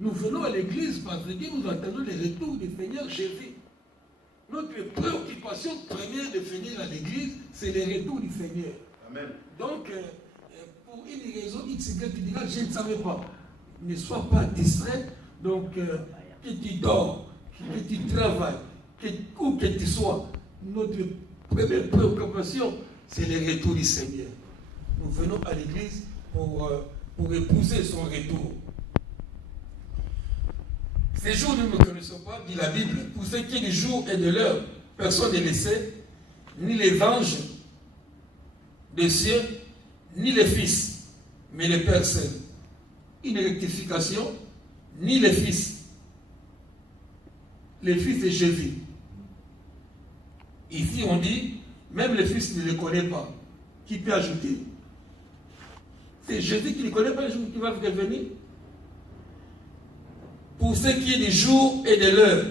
Nous venons à l'église parce que nous attendons le retour du Seigneur Jésus. Notre préoccupation première de venir à l'église, c'est le retour du Seigneur. Amen. Donc, pour une raison XY, tu diras, je ne savais pas. Ne sois pas distrait. Donc, que tu dors, que tu travailles, où que tu sois, notre première préoccupation, c'est le retour du Seigneur. Nous venons à l'église pour épouser son retour. Ces jours, nous ne connaissons pas, dit la Bible, pour ce qui est du jour et de l'heure, personne ne le sait, ni les anges des cieux, ni les fils, mais les Pères seul. Une rectification, ni les fils. Les fils de Jésus. Ici, on dit, même les fils ne les connaît pas. Qui peut ajouter? C'est Jésus qui ne connaît pas le jour qui va revenir. Pour ce qui est du jour et de l'heure,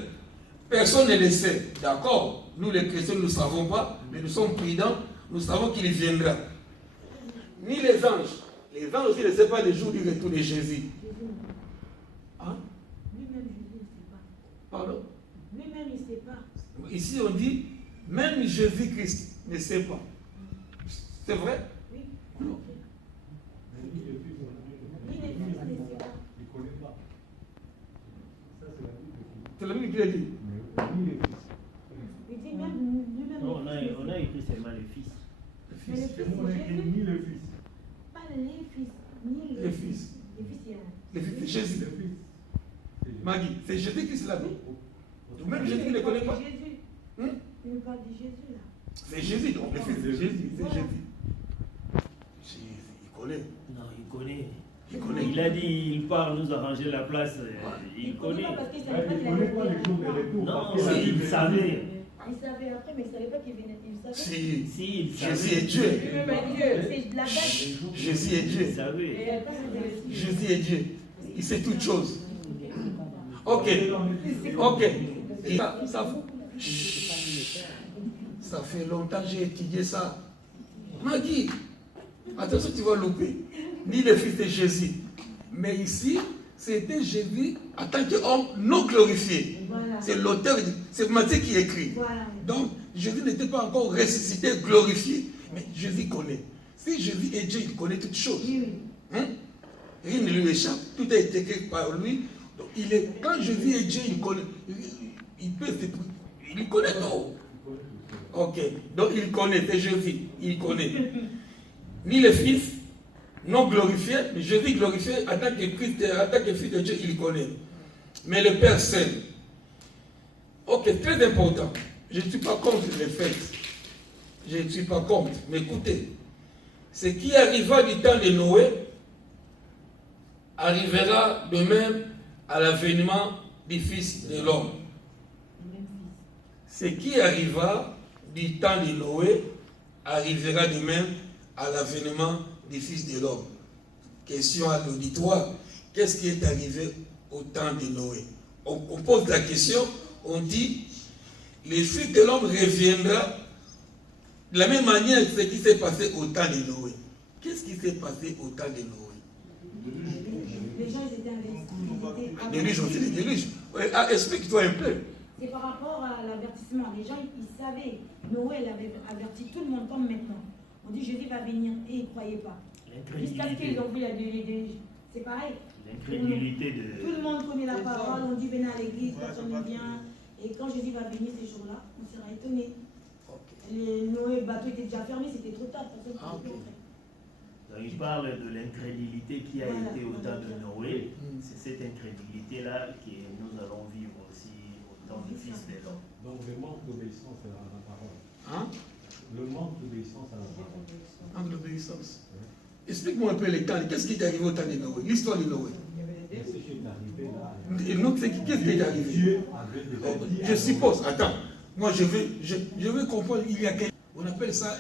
personne ne le sait. D'accord? Nous les chrétiens, nous ne savons pas, mais nous sommes prudents, nous savons qu'il viendra. Ni les anges. Les anges aussi ne savent pas le jour du retour de Jésus. Hein? Lui-même, Jésus ne sait pas. Pardon? Lui-même, il ne sait pas. Ici, on dit, même Jésus-Christ ne sait pas. C'est vrai? Oui. Non. Ni les fils ne sait pas. Il ne connaît pas. Ça, c'est la Bible. C'est la Bible qui l'a dit. Ni les fils. Il dit même lui-même. Non, on a écrit seulement les fils. Mais les fils, C'est moi qui ai c'est ni le fils. pas les fils, ni Les fils. Les fils, il y a. Les fils de Jésus. Le fils. Maggie, c'est Jésus-Christ l'a dit. Même Jésus ne le connaît pas. Jésus. Hein? Il nous parle de Jésus, là. C'est Jésus, donc le fils de Jésus, c'est Jésus. Il connaît. Non, il connaît. Il connaît. Il a dit, il part nous arranger la place. Il connaît. Pas parce qu'il Il savait pas ne qu'il connaît allait pas les jours de venir. retour. Non, parce que la Bible il savait. Il savait après, mais il ne savait pas qu'il venait. Il savait. Si, Si, il Jésus savait. est Dieu. Lui-même est Dieu. C'est la date. Jésus est Dieu. Il savait. Et pas de- Jésus est Dieu. Il sait toutes choses. Ok. Ok. Et ça fait longtemps que j'ai étudié ça. Maggie, attention, tu vas louper. Ni le fils de Jésus. Mais ici, c'était Jésus en tant qu'homme non glorifié. Voilà. C'est l'auteur, c'est Matthieu qui écrit. Voilà. Donc, Jésus n'était pas encore ressuscité, glorifié. Mais Jésus connaît. Si Jésus est Dieu, il connaît toutes choses. Oui, oui. Hein? Rien ne lui échappe. Tout a été écrit par lui. Donc, quand Jésus est Dieu, il connaît. Il connaît tout. Ok. Donc, il connaît. C'est Jésus. Il connaît. Ni le Fils, non glorifié, mais Jésus glorifié en tant que Christ, en tant que Fils de Dieu, il connaît. Mais le Père seul. Ok, très important. Je ne suis pas contre les fêtes. Je ne suis pas contre. Mais écoutez, ce qui arriva du temps de Noé arrivera de même à l'avènement du Fils de l'homme. Ce qui arriva du temps de Noé arrivera de même à l'avènement du Fils de l'homme. Question à l'auditoire. Qu'est-ce qui est arrivé au temps de Noé? On pose la question, on dit, le Fils de l'homme reviendra de la même manière que ce qui s'est passé au temps de Noé. Qu'est-ce qui s'est passé au temps de Noé? Les gens, ils étaient investis. Déluge aussi, les déluges. Explique-toi un peu. C'est par rapport à l'avertissement. Les gens, ils savaient. Noé, il avait averti tout le monde comme maintenant. On dit Jésus va venir et ils ne croyaient pas. Jusqu'à ce qu'ils ont vu la déluge. C'est pareil. L'incrédulité de... Tout le monde connaît la parole. On dit venez à l'église, personne ne vient. Et quand Jésus va venir ces jours-là, on sera étonné. Noé, le bateau était déjà fermé, c'était trop tard. Personne ne pouvait rentrer. Donc, il parle de l'incrédulité qui a été au temps de Noé. C'est cette incrédulité-là que nous allons vivre aussi au temps du Fils de l'homme. Donc le manque d'obéissance à la parole. Hein? Le manque d'obéissance à la parole. Manque d'obéissance. Explique-moi un peu les temps. Qu'est-ce qui est arrivé au temps de Noé? L'histoire de Noé. Mais ce qui est arrivé là. Et nous, qu'est-ce qui est arrivé? Dieu avait déjà dit. Je suppose, attends, moi je veux comprendre, il y a quelque... On appelle ça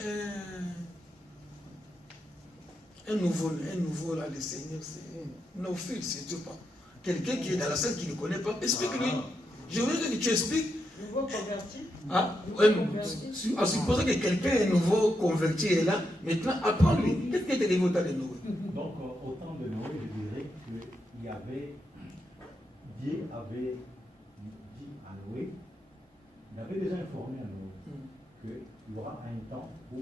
un nouveau là, le Seigneur, c'est un néophyte, c'est pas. Quelqu'un qui est dans la scène qui ne connaît pas, explique-lui. Je veux que tu expliques. Nouveau converti. Ah, ouais, en supposant que quelqu'un est nouveau converti est là, maintenant apprends-lui. Qu'est-ce qui est arrivé au temps de Noé? Donc au temps de Noé, je dirais qu'il y avait Dieu avait dit à Noé, il avait déjà informé à Noé qu'il y aura un temps où,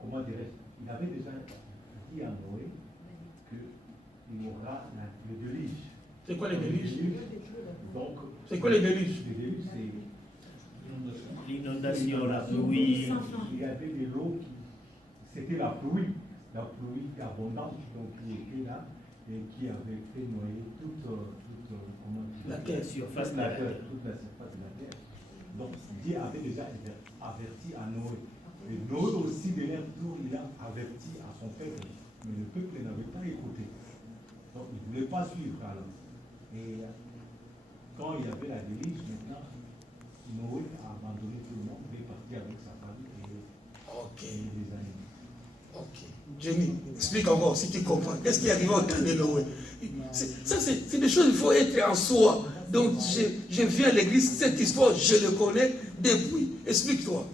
comment dirais-je, il avait déjà dit à Noé qu'il y aura le déluge. C'est quoi les déluges? Donc, c'est quoi les déluges? Les déluges, c'est l'inondation, la pluie. Il y avait de l'eau qui. C'était la pluie abondante donc, qui était là et qui avait fait noyer toute la terre, surface toute la terre, toute la surface de la terre. Donc Dieu avait déjà averti à Noé. Et Noé aussi, de leur tour, il a averti à son peuple. Mais le peuple n'avait pas écouté. Donc il ne voulait pas suivre alors. Et quand il y avait la déluge, maintenant, Noé a abandonné tout le monde, il est parti avec sa famille et les animaux. Ok. Jenny, explique encore si tu comprends. Qu'est-ce qui est arrivé au temps de Noé? Ça, c'est des choses, il faut être en soi. Donc, je viens à l'église, cette histoire, je le connais depuis. Explique-toi.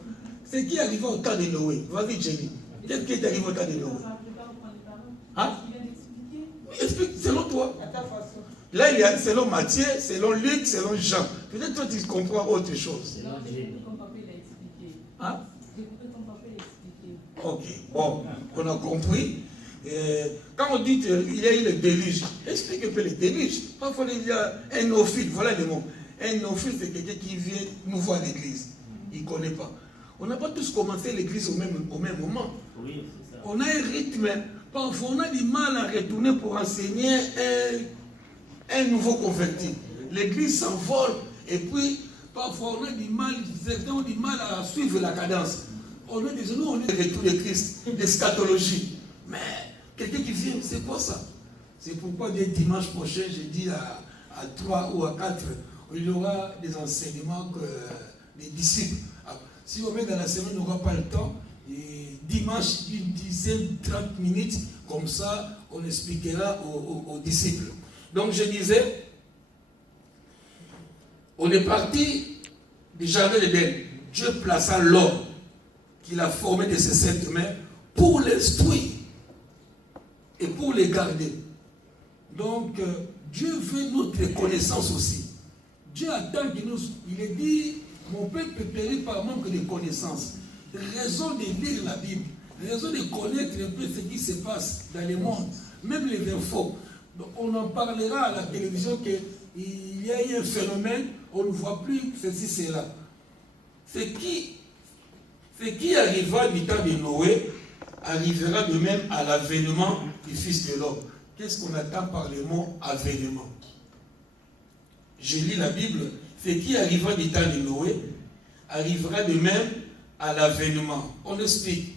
C'est qui est arrivé au temps de Noé? Vas-y, Jenny. Qu'est-ce qui est arrivé au temps de Noé? Hein? Explique, selon toi. Là, il y a selon Matthieu, selon Luc, selon Jean. Peut-être toi, tu comprends autre chose. Hein? Ok, bon, on a compris. Quand on dit qu'il y a eu le déluge, explique un peu le déluge. Parfois, il y a un néophyte, voilà le mot. Un néophyte, c'est quelqu'un qui vient nouveau à l'église. Il ne connaît pas. On n'a pas tous commencé l'église au même moment. Oui, c'est ça. On a un rythme. Parfois, on a du mal à retourner pour enseigner un nouveau converti. L'église s'envole et puis, parfois, on a du mal, certains ont du mal à suivre la cadence. On est des nous, on est des retours de Christ, d'eschatologie. Mais quelqu'un qui vient, c'est quoi ça? C'est pourquoi dès dimanche prochain, j'ai dit à 3 ou à 4, il y aura des enseignements des disciples. Si on met dans la semaine, on n'aura pas le temps. Et dimanche, une dizaine, 30 minutes, comme ça, on expliquera aux disciples. Donc je disais, on est parti du jardin d'Éden. Dieu plaça l'homme qu'il a formé de ses 7 mains pour l'instruire et pour les garder. Donc, Dieu veut notre connaissance aussi. Dieu attend que nous... Il est dit, mon peuple périt par manque de connaissance. Raison de lire la Bible, raison de connaître un peu ce qui se passe dans le monde, même les infos. Donc, on en parlera à la télévision qu'il y a eu un phénomène, on ne voit plus ceci, cela. Ce qui arriva du temps de Noé arrivera de même à l'avènement du Fils de l'homme. Qu'est-ce qu'on attend par le mot avènement? Je lis la Bible. Ce qui arriva du temps de Noé arrivera de même à l'avènement. On explique.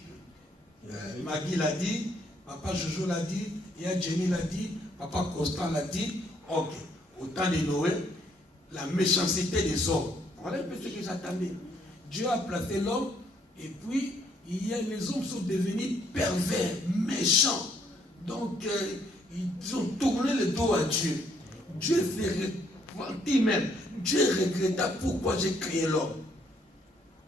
Maggie l'a dit, Papa Jojo l'a dit, Jenny l'a dit, Papa Constant l'a dit. Ok. Au temps de Noé, la méchanceté des hommes. Voilà un peu ce que j'attendais. Dieu a placé l'homme. Et puis, les hommes sont devenus pervers, méchants. Donc, ils ont tourné le dos à Dieu. Dieu s'est repenti même. Dieu regretta pourquoi j'ai créé l'homme.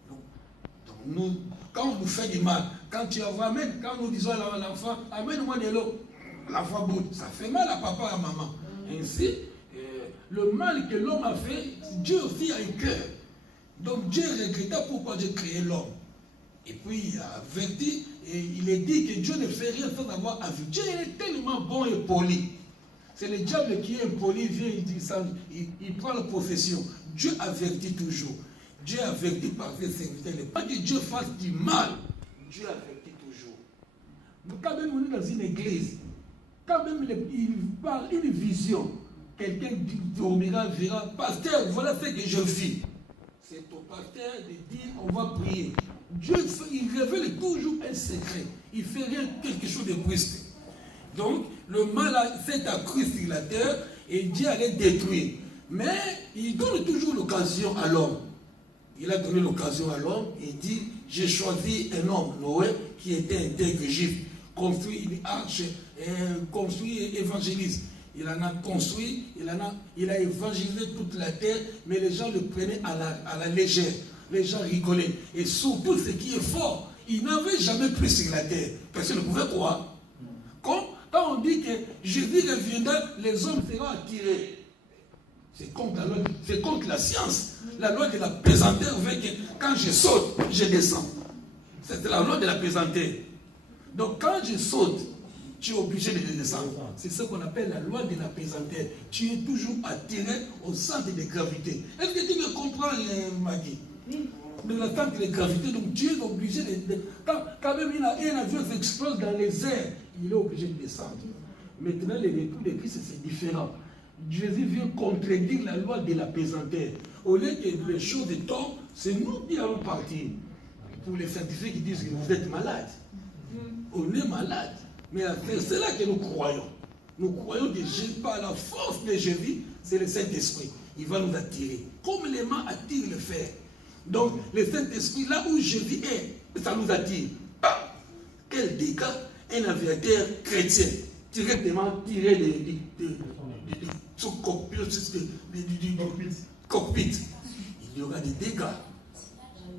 Donc, nous, quand on nous fait du mal, quand tu envoies, même quand nous disons à l'enfant, amène-moi de l'eau, l'enfant boude. Ça fait mal à papa et à maman. Ainsi, le mal que l'homme a fait, Dieu aussi a un cœur. Donc, Dieu regretta pourquoi j'ai créé l'homme. Et puis il a averti, et il est dit que Dieu ne fait rien sans avoir averti. Dieu est tellement bon et poli. C'est le diable qui est impoli, il vient, il prend la profession. Dieu avertit toujours. Dieu avertit par ses serviteurs. Pas que Dieu fasse du mal. Dieu avertit toujours. Quand même on est dans une église, quand même il parle une vision, quelqu'un dormira, verra, pasteur, voilà ce que je vis. C'est au pasteur de dire, on va prier. Dieu, il révèle toujours un secret. Il ne fait rien, quelque chose de brusque. Donc, le mal s'est accru sur la terre et Dieu allait détruire. Mais il donne toujours l'occasion à l'homme. Il a donné l'occasion à l'homme et il dit, j'ai choisi un homme, Noé, qui était intègre juif, construit une arche, construit et évangéliste. Il en a construit, il a évangélisé toute la terre, mais les gens le prenaient à la légère. Les gens rigolaient. Et surtout, ce qui est fort, il n'avait jamais pris sur la terre. Personne ne pouvait croire. Quand on dit que que Jésus reviendra, les hommes seront attirés. C'est contre la science. La loi de la pesanteur veut que quand je saute, je descends. C'est la loi de la pesanteur. Donc quand je saute, tu es obligé de descendre. C'est ce qu'on appelle la loi de la pesanteur. Tu es toujours attiré au centre de gravité. Est-ce que tu me comprends, Maggie? Oui. De la centre de gravité, donc tu es obligé de... Quand même un avion s'explose dans les airs, il est obligé de descendre. Maintenant, le retour de Christ, c'est différent. Jésus vient contredire la loi de la pesanteur. Au lieu que les choses tombent, c'est nous qui allons partir. Pour les scientifiques qui disent que vous êtes malade. On est malade. Mais c'est là que nous croyons. Nous croyons que par la force de Jésus, c'est le Saint-Esprit. Il va nous attirer. Comme l'aimant attire le fer. Donc, le Saint-Esprit, là où Jésus est, ça nous attire. Ah, quel dégât un aviateur chrétien, directement tiré du cockpit. Il y aura des dégâts.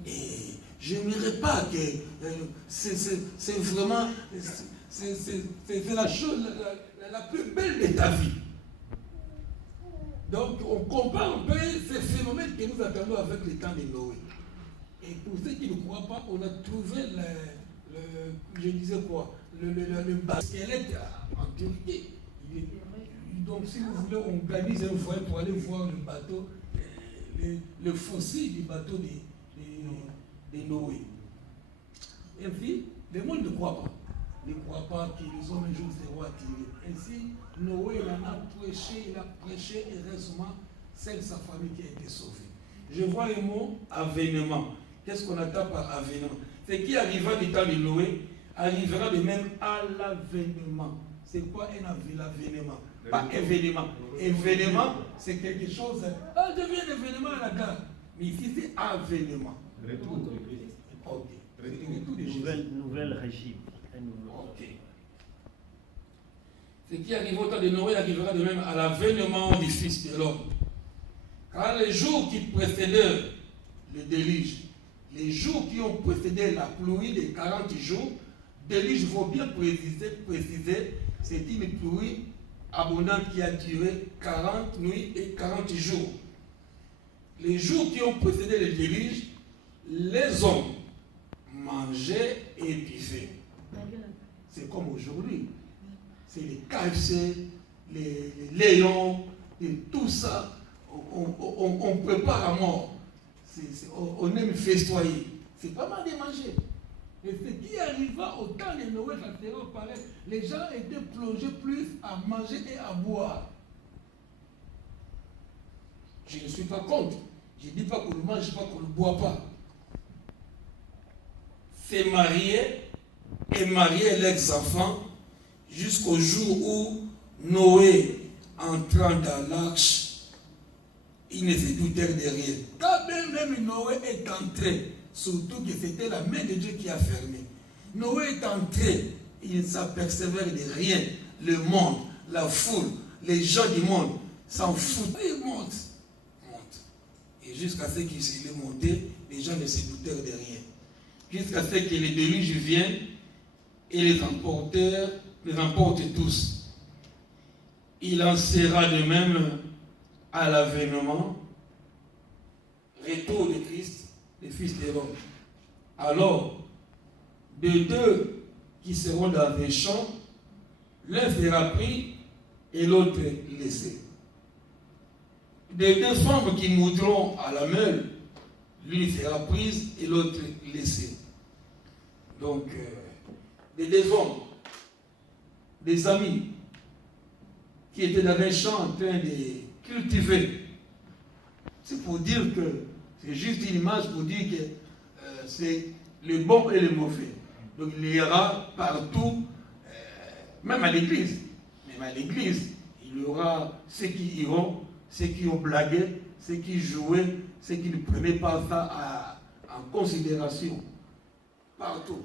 Et je n'aimerais pas que c'est vraiment c'est la chose la plus belle de ta vie. Donc on compare un peu ces phénomènes que nous attendons avec le temps de Noé. Et pour ceux qui ne croient pas, on a trouvé le squelette en Turquie. Donc si vous voulez, on organise un voyage pour aller voir le bateau, le fossile du bateau de Noé. Et puis, le monde ne croit pas. Ne croit pas que les hommes un jour seront attirés. Ainsi, Noé en a prêché, il a prêché et heureusement, c'est sa famille qui a été sauvée. Je vois le mot avènement. Qu'est-ce qu'on attend par avènement? Ce qui arriva du temps de Noé arrivera de même à l'avènement. C'est quoi un avènement? Pas événement. Événement, c'est quelque chose. Ah, je viens d'événement à la gare. Mais ici, c'est avènement. Retour de Christ. Ok. Retour de Jésus. Nouvelle régime. Ok. Ce qui arrive au temps de Noé arrivera de même à l'avènement du Fils de l'homme. Car les jours qui précédèrent le déluge, les jours qui ont précédé la pluie de 40 jours, déluge, il faut bien préciser, c'est une pluie abondante qui a duré 40 nuits et 40 jours. Les jours qui ont précédé le déluge, les hommes mangeaient et buvaient. C'est comme aujourd'hui. C'est les KFC, les Léons, et tout ça, on prépare à mort. On aime festoyer. C'est pas mal de manger. Et ce qui arriva au temps de Noé, ça sera pareil. Les gens étaient plongés plus à manger et à boire. Je ne suis pas contre. Je ne dis pas qu'on ne mange pas, qu'on ne boit pas. C'est marié et marier l'ex-enfant jusqu'au jour où Noé entrant dans l'arche, il ne se doutait de rien. Quand même Noé est entré, surtout que c'était la main de Dieu qui a fermé. Noé est entré, il ne s'apercevait de rien. Le monde, la foule, les gens du monde s'en foutent. Il monte. Et jusqu'à ce qu'il s'est monté, les gens ne se doutèrent de rien. Jusqu'à ce que les déluges viennent et les emportent tous. Il en sera de même à l'avènement, retour de Christ, le Fils de l'homme. Alors, de deux qui seront dans les champs, l'un sera pris et l'autre laissé. De deux femmes qui moudront à la meule, l'une sera prise et l'autre laissée. Donc, des hommes, des amis, qui étaient dans un champ en train de cultiver. C'est pour dire que, c'est juste une image pour dire que c'est le bon et le mauvais. Donc il y aura partout, même à l'église. Même à l'église, il y aura ceux qui iront, ceux qui ont blagué, ceux qui jouaient, ceux qui ne prenaient pas ça en considération. Partout.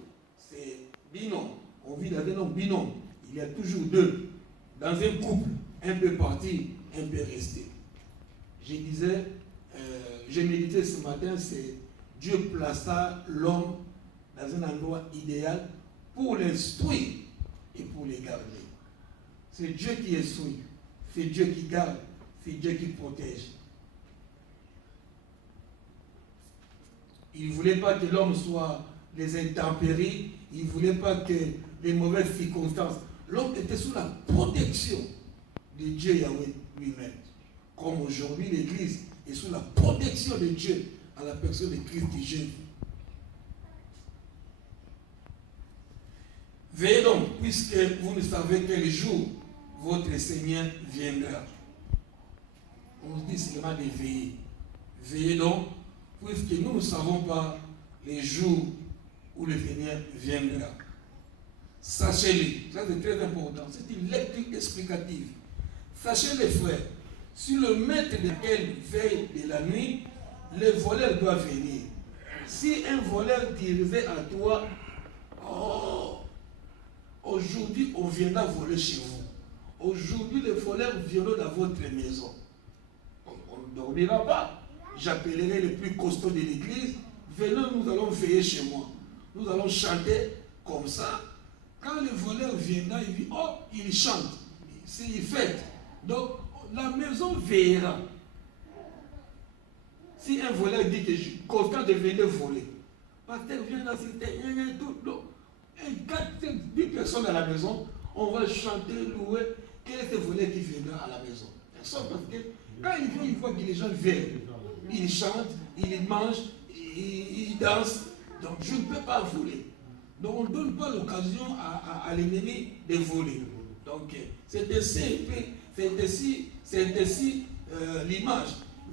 C'est binôme. On vit dans un binôme. Il y a toujours deux. Dans un couple, un peut partir, un peut rester. Je disais, j'ai médité ce matin, c'est Dieu plaça l'homme dans un endroit idéal pour l'instruire et pour les garder. C'est Dieu qui instruit, c'est Dieu qui garde, c'est Dieu qui protège. Il ne voulait pas que l'homme soit les intempéries, il ne voulait pas que les mauvaises circonstances. L'homme était sous la protection de Dieu Yahweh lui-même. Comme aujourd'hui, l'Église est sous la protection de Dieu à la personne de Christ Jésus. Veillez donc, puisque vous ne savez quel jour votre Seigneur viendra. On dit seulement de veiller. Veillez donc, puisque nous ne savons pas les jours où le Seigneur viendra. Sachez-le, ça c'est très important, c'est une lecture explicative. Sachez les frères, si le maître de laquelle veille de la nuit, le voleur doit venir. Si un voleur disait à toi, oh, aujourd'hui on viendra voler chez vous. Aujourd'hui les voleurs viendront dans votre maison. On ne dormira pas. J'appellerai les plus costauds de l'église. Venez, nous allons veiller chez moi. Nous allons chanter comme ça. Quand le voleur viendra, il dit, oh, il chante. Il fête. Donc, la maison veillera. Si un voleur dit que je suis constant de venir voler, pasteur vient dans cette tout, 10 personnes à la maison, on va chanter, louer. Quel est ce voleur qui viendra à la maison? Personne, parce que quand il voit que les gens viennent, ils chantent, ils mangent, ils dansent. Donc je ne peux pas voler. Donc on ne donne pas l'occasion à l'ennemi de voler. Donc c'est ainsi l'image.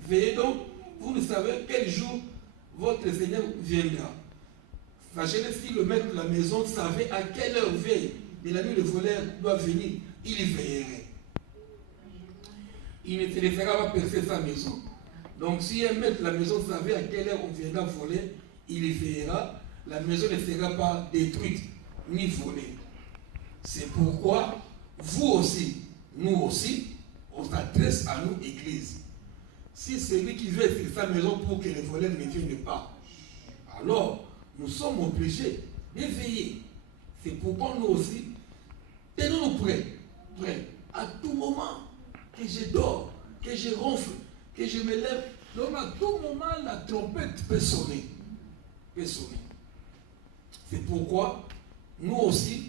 Veillez donc, vous ne savez quel jour votre Seigneur viendra. Sachez-le, si le maître de la maison savait à quelle heure veille de la nuit le voleur doit venir, il y veillerait. Il ne se laissera pas percer sa maison. Donc si un maître de la maison savait à quelle heure on viendra voler, il y veillera. La maison ne sera pas détruite ni volée. C'est pourquoi vous aussi, nous aussi, on s'adresse à nous, Église. Si celui qui veut sur sa maison pour que les voleurs ne viennent pas, alors nous sommes obligés de veiller. C'est pourquoi nous aussi, tenons-nous prêts, à tout moment, que je dors, que je ronfle, que je me lève. Donc à tout moment, la trompette peut sonner. C'est pourquoi nous aussi,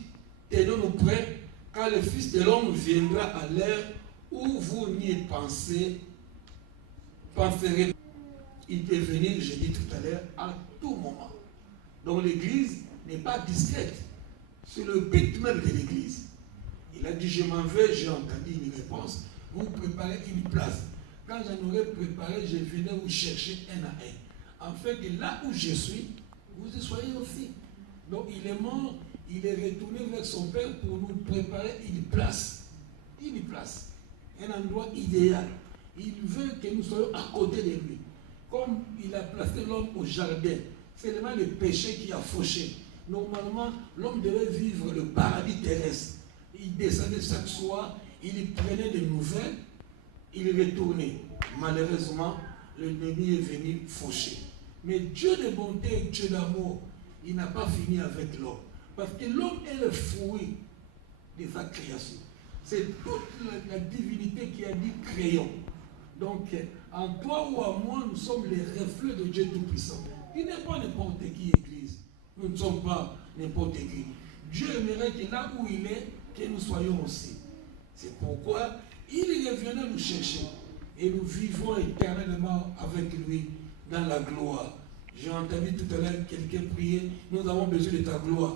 tenons-nous prêts, car le Fils de l'homme viendra à l'heure où vous n'y penserez. Il peut venir, je dis tout à l'heure, à tout moment. Donc l'église n'est pas discrète. C'est le but même de l'église. Il a dit, je m'en vais, j'ai entendu une réponse. Vous préparez une place. Quand j'en aurais préparé, je venais vous chercher un à un. En fait, là où je suis, vous y soyez aussi. Donc il est mort, il est retourné vers son Père pour nous préparer une place. Une place. Un endroit idéal. Il veut que nous soyons à côté de lui. Comme il a placé l'homme au jardin, c'est vraiment le péché qui a fauché. Normalement, l'homme devait vivre le paradis terrestre. Il descendait chaque soir, il prenait des nouvelles, il retournait. Malheureusement, l'ennemi est venu faucher. Mais Dieu de bonté, Dieu d'amour, il n'a pas fini avec l'homme. Parce que l'homme est le fruit de sa création. C'est toute la divinité qui a dit créons. Donc, en toi ou à moi, nous sommes les reflets de Dieu Tout-Puissant. Il n'est pas n'importe qui, Église. Nous ne sommes pas n'importe qui. Dieu aimerait que là où il est, que nous soyons aussi. C'est pourquoi il reviendra nous chercher. Et nous vivons éternellement avec lui dans la gloire. J'ai entendu tout à l'heure quelqu'un prier, nous avons besoin de ta gloire.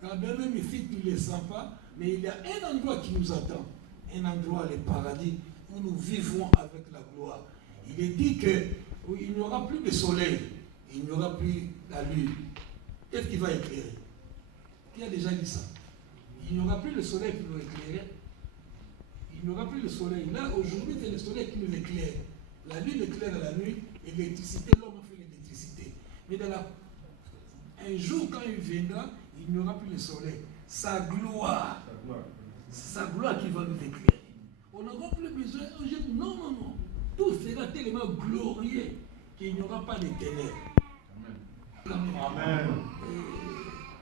Quand même ici, tu ne le sens pas, mais il y a un endroit qui nous attend. Un endroit, le paradis, où nous vivons avec la gloire. Il est dit qu'il n'y aura plus de soleil, il n'y aura plus la lune. Qu'est-ce qui va éclairer? Qui a déjà dit ça? Il n'y aura plus le soleil qui nous éclairer. Il n'y aura plus le soleil. Là, aujourd'hui, c'est le soleil qui nous éclaire. La lune éclaire la nuit, et l'électricité, l'homme a fait l'électricité. Mais un jour, quand il viendra, il n'y aura plus le soleil. Sa gloire. C'est sa gloire qui va nous éclairer. On n'aura plus besoin. Non. Tout sera tellement glorieux qu'il n'y aura pas de ténèbres. Amen.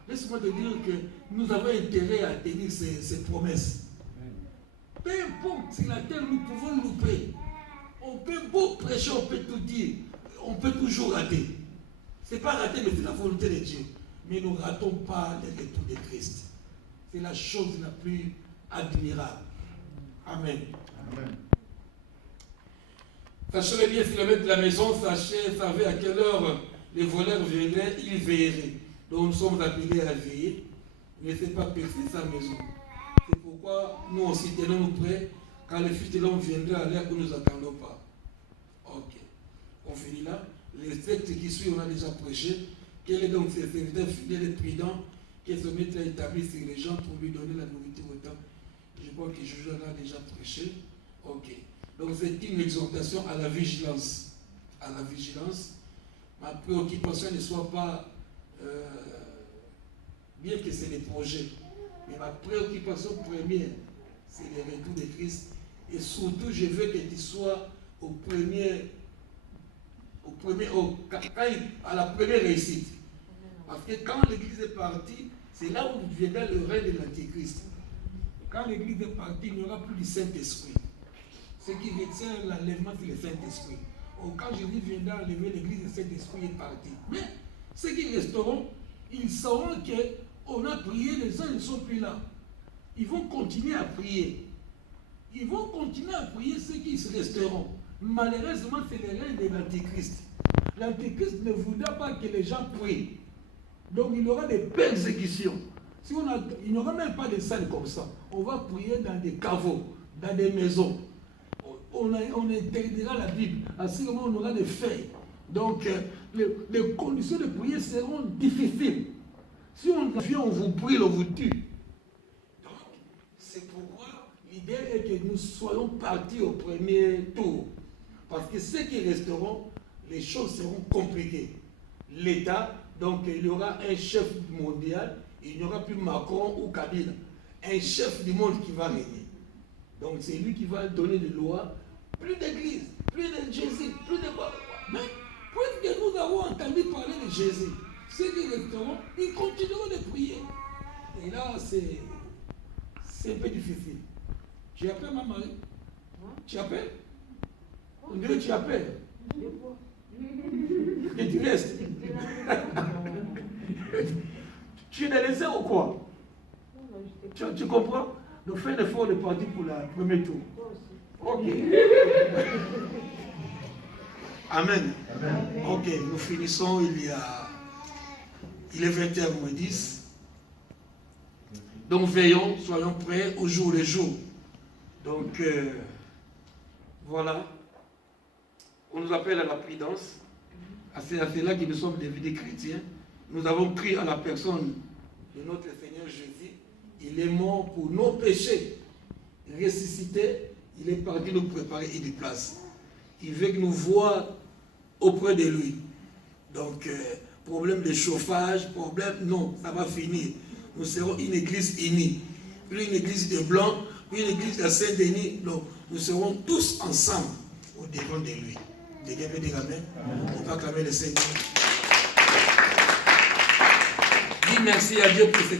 Laisse-moi te dire que nous avons intérêt à tenir ces promesses. Peu importe si la terre, nous pouvons louper. On peut beau prêcher, on peut tout dire. On peut toujours rater. Ce n'est pas rater, mais c'est la volonté de Dieu. Mais nous ne ratons pas le retour de Christ. C'est la chose la plus admirable. Amen. Amen. Sachez bien, si le maître de la maison savait à quelle heure les voleurs viendraient, il veillerait. Donc nous sommes appelés à veiller. Ne laissez pas percer sa maison. C'est pourquoi nous aussi tenons-nous prêts quand le Fils de l'homme viendra à l'heure que nous n'attendons pas. Ok. On finit là. Les textes qui suivent, on a déjà prêché. Quel est donc ce serviteur fidèle et prudent qui se met à établir sur les gens pour lui donner la nourriture au temps? Je crois que Jojo en a déjà prêché. Ok. Donc c'est une exhortation à la vigilance. À la vigilance. Ma préoccupation ne soit pas, bien que c'est des projets, mais ma préoccupation première, c'est le retour de Christ. Et surtout, je veux que tu sois à la première réussite. Parce que quand l'Église est partie, c'est là où viendra le règne de l'Antéchrist. Quand l'Église est partie, il n'y aura plus du Saint-Esprit. Ce qui retient l'enlèvement, c'est le Saint-Esprit. Quand Jésus viendra enlever l'Église, le Saint-Esprit est parti. Mais ceux qui resteront, ils sauront qu'on a prié, les uns ne sont plus là. Ils vont continuer à prier. Ils vont continuer à prier ceux qui resteront. Malheureusement, c'est le règne de l'Antéchrist. L'Antéchrist ne voudra pas que les gens prient. Donc il y aura des persécutions. Il n'y aura même pas de salles comme ça. On va prier dans des caveaux, dans des maisons. On interdira la Bible. À ce moment, on aura des feuilles. Donc, les conditions de prière seront difficiles. Si on vient, on vous prie, on vous tue. Donc, c'est pourquoi l'idée est que nous soyons partis au premier tour. Parce que ceux qui resteront, les choses seront compliquées. L'État, donc il y aura un chef mondial, il n'y aura plus Macron ou Kabila. Un chef du monde qui va régner. Donc c'est lui qui va donner des lois. Plus d'église, plus de Jésus, plus de quoi. Mais puisque nous avons entendu parler de Jésus, ceux qui resteront, ils continueront de prier. Et là, c'est un peu difficile. Tu appelles ma Marie? Tu appelles? On dirait que tu appelles. Et tu restes. Tu es dans les airs ou quoi? Tu comprends? Donc fais l'effort de partir pour le premier tour. Ok. Amen. Amen. Ok, nous finissons, il est 20h-10. Donc veillons, soyons prêts au jour le jour. Donc voilà. On nous appelle à la prudence. C'est à cela que nous sommes devenus chrétiens. Nous avons cru à la personne de notre Seigneur Jésus. Il est mort pour nos péchés. Ressuscité, il est parti nous préparer une place. Il veut que nous voyions auprès de lui. Donc, problème de chauffage, non, ça va finir. Nous serons une église unie. Plus une église de blancs, plus une église de Saint-Denis. Non, nous serons tous ensemble au devant de lui. Quelqu'un veut dire amen? On va acclamer le Seigneur. Dis merci à Dieu pour ce